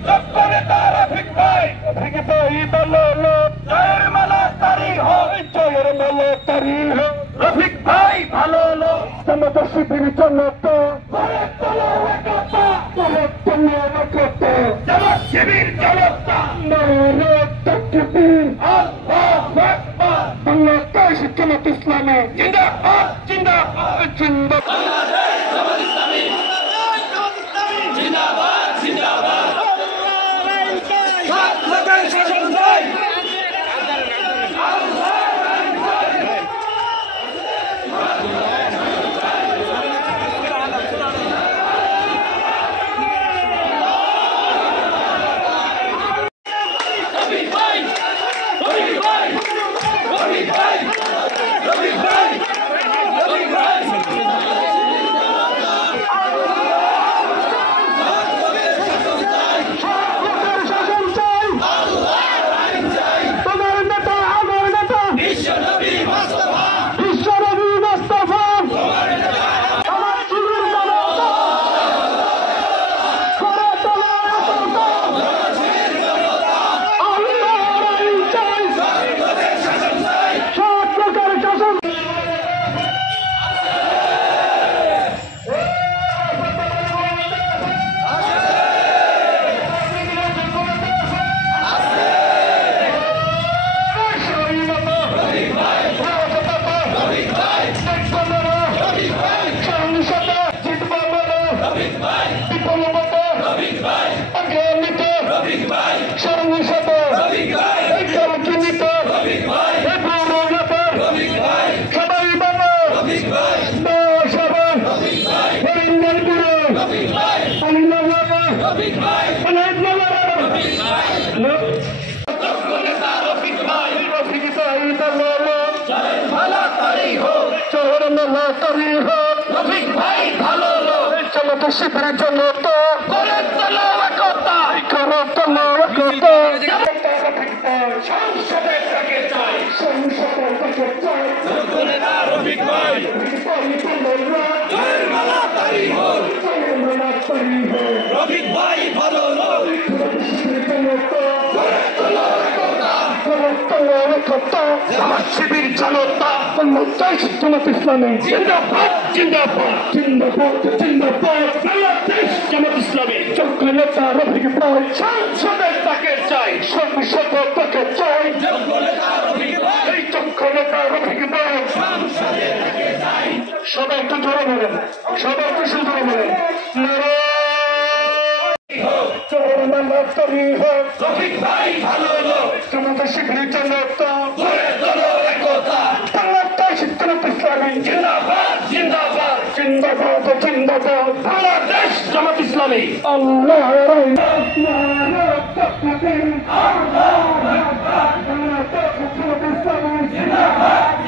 যোগ্য নেতা রফিক ভাই ভালো লোক জয়ের মালা তারি হোক জয়ের মালা তারি হোক রফিক ভাই ভালো লোক জামাত শিবির জনতা জামাত শিবির জনতা নারে তাকবীর আল্লাহু আকবার বাংলাদেশ জামাত ইসলামী জিন্দাবাদ জিন্দাবাদ জিন্দাবাদ বাংলাদেশ জামাত ইসলামী জিন্দাবাদ জিন্দাবাদ বাংলাদেশ শাসন চাই রফিক ভাই ভালো লোক জামাত শিবির জনতা করে তোলো একতা করে তোলো একতা সংসদে তাকে চাই সংসদে তাকে চাই যোগ্য নেতা রফিক ভাই জয়ের মালা তারি হোক রফিক ভাই ভালো লোক করে তোলো একতা করে তোলো একতা জামাত শিবির জনতা বাংলাদেশ জামাত ইসলামী জিন্দাবাদ জিন্দাবাদ জিন্দাবাদ জিন্দাবাদ বাংলাদেশ জামাত ইসলামী যোগ্য নেতা রফিক ভাই সংসদে তাকে চাই সংসদে তাকে চাই যোগ্য নেতা রফিক ভাই এই যোগ্য নেতা রফিক ভাই সংসদে তাকে চাই সবাই একটু জোরে বলেন সবাই একটু জোরে বলেন রফিক ভাই ভালো লোক জামাত শিবির জনতা করে তোলো একতা বাংলাদেশ জামাত ইসলামী জিন্দাবাদ জিন্দাবাদ জিন্দাবাদ জিন্দাবাদ বাংলাদেশ জামাত ইসলামী আল্লাহ জিন্দাবাদ